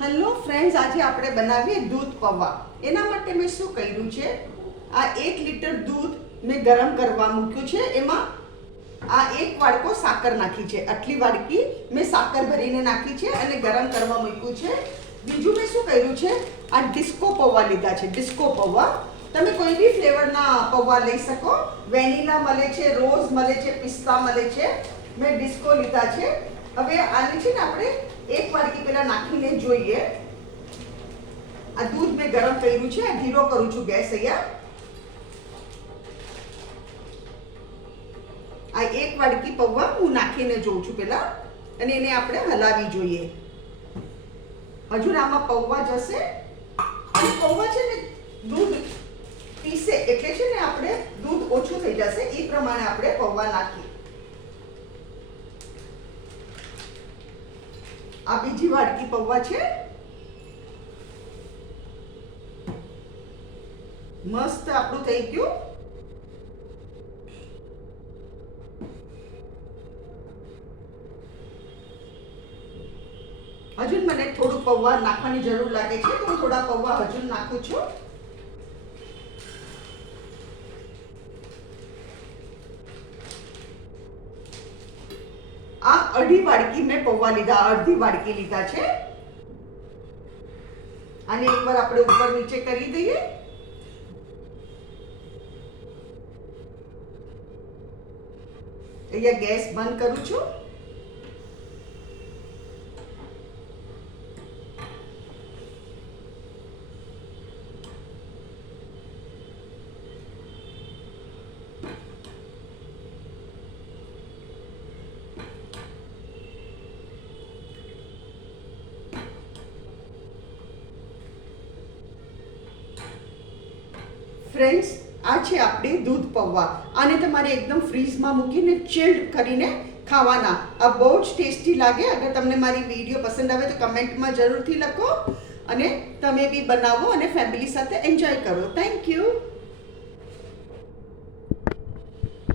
Hello friends, આજે આપણે બનાવીએ દૂધ પૌવા. એના માટે મેં શું કર્યું છે, આ 1 લીટર દૂધ મેં ગરમ કરવા મૂક્યું છે. એમાં આ 1 વાડકો સાકર નાખી છે. આટલી વાડકી મેં સાકર ભરીને નાખી છે અને ગરમ કરવા મૂક્યું છે. બીજું મેં શું કર્યું છે, આ ડિસ્કો પૌવા લીધા છે. ડિસ્કો પૌવા તમે કોઈ બી ફ્લેવરના પૌવા લઈ શકો. વેનીલા મળે છે, રોઝ મળે છે, પિસ્તા મળે છે. મેં ડિસ્કો લીધા છે. હવે આને છે ને આપણે 1 વાડકી પહેલા નાખીને જોઈએ. આ દૂધ મેં ગરમ કર્યું છે. આ ધીરો કરું છું ગેસ અહીંયા. આ 1 વાડકી પૌવા હું નાખીને જોઉં છું પહેલા, અને એને આપણે હલાવી જોઈએ. હજુ આમાં પૌવા જશે અને પૌવા છે ને દૂધ પીસે એટલે છે ને આપણે દૂધ ઓછું થઈ જશે એ પ્રમાણે આપણે પૌવા નાખીએ. આ બીજી વાડકી પૌવા છે. મસ્ત આપણું થઈ ગયું. હજુ મને થોડું પૌવા નાખવાની જરૂર લાગે છે, તો હું થોડા પૌવા હજુ નાખું છું. આ અડધી વાડકી મેં પૌવા લીધા, અડધી વાડકી લીધા છે. આને એકવાર આપણે ઉપર નીચે કરી દઈએ. અહીંયા ગેસ બંધ કરું છું. ફ્રેન્ડ્સ, આ છે આપણે દૂધ પૌવા. આને તમારે એકદમ ફ્રીઝમાં મૂકીને ચિલ્ડ કરીને ખાવાના. આ બહુ જ ટેસ્ટી લાગે. અગર તમને મારી વિડીયો પસંદ આવે તો કમેન્ટમાં જરૂરથી લખો, અને તમે બી બનાવો અને ફેમિલી સાથે એન્જોય કરો. Thank you.